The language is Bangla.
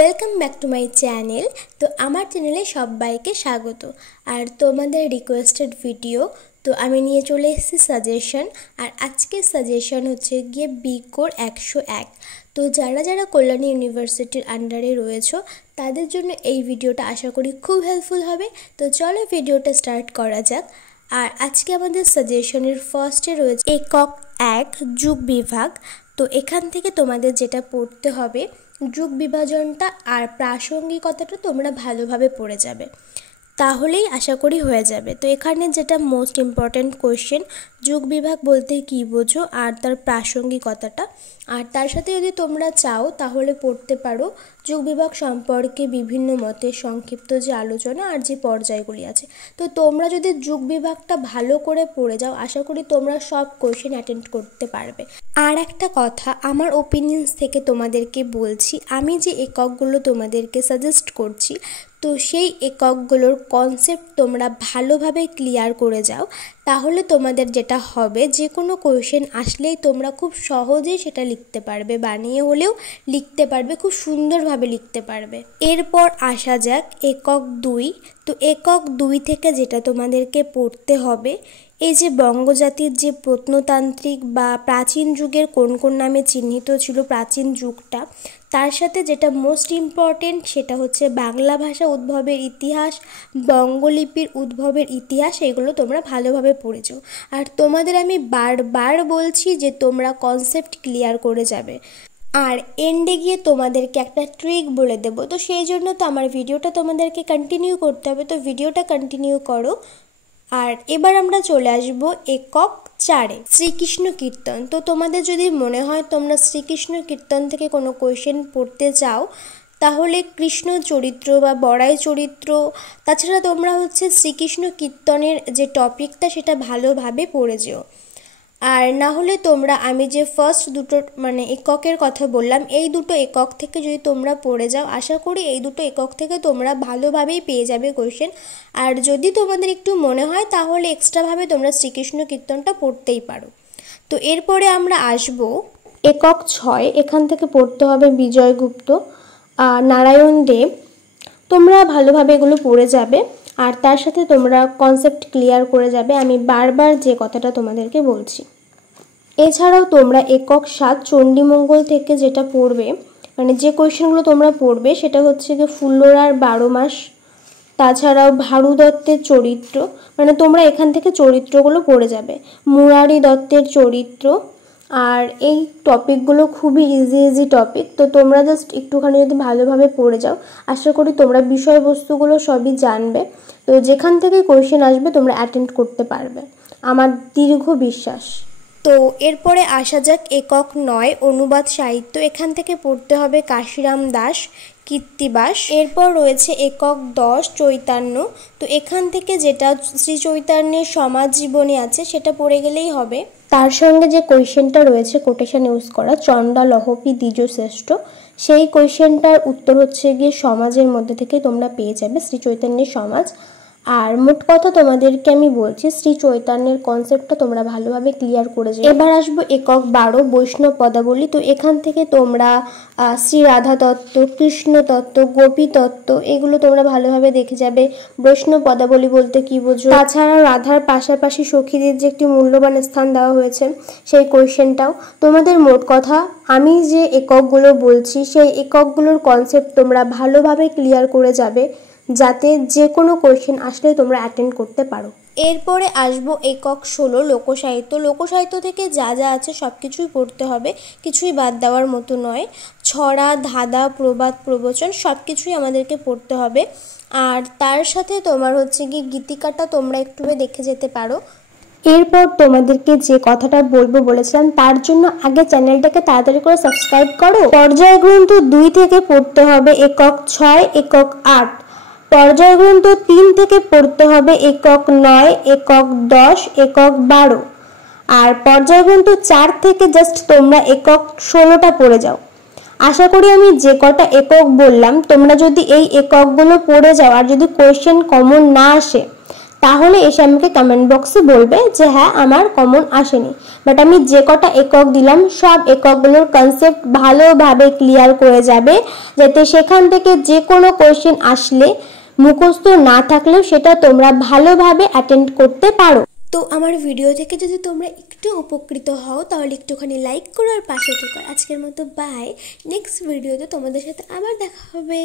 Welcome back to my channel. তো আমার চ্যানেলে সবাইকে স্বাগত। আর তোমাদের রিকোয়েস্টেড ভিডিও তো আমি নিয়ে চলে এসেছি সাজেশন। আর আজকের সাজেশন হচ্ছে গিয়ে বিকোর 101। তো যারা যারা কল্যাণী ইউনিভার্সিটির আন্ডারে রয়েছে তাদের জন্য এই ভিডিওটা আশা করি খুব হেল্পফুল হবে। তো চলো ভিডিওটা স্টার্ট করা যাক। আর আজকে আমাদের সাজেশনের ফার্স্টে রয়েছে একক 1 যুগ বিভাগ। তো এখান থেকে তোমাদের যেটা পড়তে হবে যুগ বিভাজনটা আর প্রাসঙ্গিকতাটা তোমরা ভালোভাবে পড়ে যাবে, তাহলেই আশা করি হয়ে যাবে। তো এখানে যেটা মোস্ট ইম্পর্ট্যান্ট কোয়েশ্চেন, যুগ বিভাগ বলতে কী বোঝো আর তার প্রাসঙ্গিকতাটা। আর তার সাথে যদি তোমরা চাও তাহলে পড়তে পারো যুগ বিভাগ সম্পর্কে বিভিন্ন মতের সংক্ষিপ্ত যে আলোচনা আর যে পর্যায়গুলি আছে। তো তোমরা যদি যুগ বিভাগটা ভালো করে পড়ে যাও আশা করি তোমরা সব কোয়েশ্চেন অ্যাটেন্ড করতে পারবে। আর একটা কথা আমার ওপিনিয়ন্স থেকে তোমাদেরকে বলছি, আমি যে এককগুলো তোমাদেরকে সাজেস্ট করছি তো সেই এককগুলোর কনসেপ্ট তোমরা ভালোভাবে ক্লিয়ার করে যাও, তাহলে তোমাদের যেটা হবে যে কোনো কোয়েশ্চেন আসলেই তোমরা খুব সহজেই সেটা লিখতে পারবে, বানিয়ে হলেও লিখতে পারবে, খুব সুন্দরভাবে লিখতে পারবে। এরপর আসা যাক একক 2। তো একক 2 থেকে যেটা তোমাদেরকে পড়তে হবে, এই যে বঙ্গজাতির যে প্রত্নতান্ত্রিক বা প্রাচীন যুগের কোন কোন নামে চিহ্নিত ছিল প্রাচীন যুগটা, তার সাথে যেটা মোস্ট ইম্পর্টেন্ট সেটা হচ্ছে বাংলা ভাষা উদ্ভবের ইতিহাস, বঙ্গলিপির উদ্ভবের ইতিহাস, এগুলো তোমরা ভালোভাবে পড়েছো। আর তোমাদের আমি বারবার বলছি যে তোমরা কনসেপ্ট ক্লিয়ার করে যাবে। আর এন্ডে গিয়ে তোমাদেরকে একটা ট্রিক বলে দেবো, তো সেই জন্য তো আমার ভিডিওটা তোমাদেরকে কন্টিনিউ করতে হবে, তো ভিডিওটা কন্টিনিউ করো। আর এবার আমরা চলে আসবো একক 4 শ্রীকৃষ্ণ কীর্তন। তো তোমাদের যদি মনে হয় তোমরা শ্রীকৃষ্ণ কীর্তন থেকে কোনো কোয়েশ্চেন পড়তে চাও তাহলে কৃষ্ণ চরিত্র বা বড়াই চরিত্র, তাছাড়া তোমরা হচ্ছে শ্রীকৃষ্ণ কীর্তনের যে টপিকটা সেটা ভালোভাবে পড়ে যেও। আর না হলে তোমরা আমি যে ফার্স্ট দুটো এককের কথা বললাম এই দুটো একক থেকে যদি তোমরা পড়ে যাও আশা করি এই দুটো একক থেকে তোমরা ভালোভাবেই পেয়ে যাবে কোয়েশ্চেন। আর যদি তোমাদের একটু মনে হয় তাহলে এক্সট্রাভাবে তোমরা শ্রীকৃষ্ণ কীর্তনটা পড়তেই পারো। তো এরপরে আমরা আসবো একক 6। এখান থেকে পড়তে হবে বিজয়গুপ্ত, নারায়ণ দেব। তোমরা ভালোভাবে এগুলো পড়ে যাবে আর তার সাথে তোমরা কনসেপ্ট ক্লিয়ার করে যাবে, আমি বারবার যে কথাটা তোমাদেরকে বলছি। এছাড়াও তোমরা একক 7 চণ্ডীমঙ্গল থেকে যেটা পড়বে, যে কোয়েশ্চেনগুলো তোমরা পড়বে সেটা হচ্ছে যে ফুল্লরার 12 মাস, তাছাড়াও ভারু দত্তের চরিত্র, তোমরা এখান থেকে চরিত্রগুলো পড়ে যাবে, মুরারি দত্তের চরিত্র। আর এই টপিকগুলো খুবই ইজি টপিক, তো তোমরা জাস্ট একটুখানি যদি ভালোভাবে পড়ে যাও আশা করি তোমরা বিষয়বস্তুগুলো সবই জানবে। তো যেখান থেকে কোয়েশ্চেন আসবে তোমরা অ্যাটেন্ড করতে পারবে, আমার দৃঢ় বিশ্বাস। তো এরপরে আসা যাক একক 9 অনুবাদ সাহিত্য। এখান থেকে পড়তে হবে কাশিরাম দাস কীর্তিবাস। এরপর রয়েছে একক 10 চৈতন্য। তো এখান থেকে যেটা শ্রী চৈতন্যের সমাজ জীবনী আছে সেটা পড়ে গেলেই হবে। তার সঙ্গে যে কোয়েশ্চেনটা রয়েছে কোটেশন ইউজ করা চণ্ডা লহপি দ্বিজ শ্রেষ্ঠ, সেই কোয়েশ্চেনটার উত্তর হচ্ছে গিয়ে সমাজের মধ্যে থেকে তোমরা পেয়ে যাবে শ্রী চৈতন্যের সমাজ। আর মোট কথা তোমাদেরকে আমি বলছি শ্রী চৈতন্যের কনসেপ্টটা তোমরা ভালোভাবে ক্লিয়ার করে যাবে। এবার আসবো একক 12 বৈষ্ণব পদাবলী। তো এখান থেকে তোমরা শ্রী রাধা তত্ত্ব, কৃষ্ণ তত্ত্ব, গোপী তত্ত্ব এগুলো তোমরা ভালোভাবে দেখে যাবে। বৈষ্ণব পদাবলী বলতে কি বোঝো, তাছাড়া রাধার পাশাপাশি সখীদের যে একটি মূল্যবান স্থান দেওয়া হয়েছে সেই কোয়েশ্চেনটাও। তোমাদের মোট কথা আমি যে এককগুলো বলছি সেই এককগুলোর কনসেপ্ট তোমরা ভালোভাবে ক্লিয়ার করে যাবে যাতে যে কোনো কোয়েশ্চেন আসলে তোমরা অ্যাটেন্ড করতে পারো। এরপরে আসবো একক 16 লোকসাহিত্য। লোকসাহিত্য থেকে যা যা আছে সব কিছুই পড়তে হবে, কিছুই বাদ দেওয়ার মতো নয়। ছড়া, ধাঁধা, প্রবাদ, প্রবচন সব কিছুই আমাদেরকে পড়তে হবে। আর তার সাথে তোমার হচ্ছে কি গীতিকাটা তোমরা একটু দেখে যেতে পারো। এরপর তোমাদেরকে যে কথাটা বলবো বলেছিলাম তার জন্য আগে চ্যানেলটাকে তাড়াতাড়ি করে সাবস্ক্রাইব করো। পর্যায় গ্রন্থ 2 থেকে পড়তে হবে একক 6, একক 8। পর্যায় গ্রন্থ 3 থেকে পড়তে হবে একক 9, একক 10, একক 12। আর পর্যায় গ্রন্থ 4 থেকে জাস্ট তোমরা একক 16টা পড়ে যাও। আশা করি আমি যে কটা একক বললাম তোমরা যদি এই এককগুলো পড়ে যাও আর যদি কোয়েশ্চেন কমন না আসে তাহলে এসে আমাকে কমেন্ট বক্সে বলবে যে হ্যাঁ আমার কমন আসেনি। বাট আমি যে কটা একক দিলাম সব এককগুলোর কনসেপ্ট ভালোভাবে ক্লিয়ার করে যাবে, যাতে সেখান থেকে যে কোনো কোয়েশ্চেন আসলে মুখস্থ না থাকলেও সেটা তোমরা ভালোভাবে অ্যাটেন্ড করতে পারো। তো আমার ভিডিও থেকে যদি তোমরা একটু উপকৃত হও তাহলে একটুখানি লাইক করো আর পাশে থেকো। আজকের মতো বাই, নেক্সট ভিডিওতে তোমাদের সাথে আবার দেখা হবে।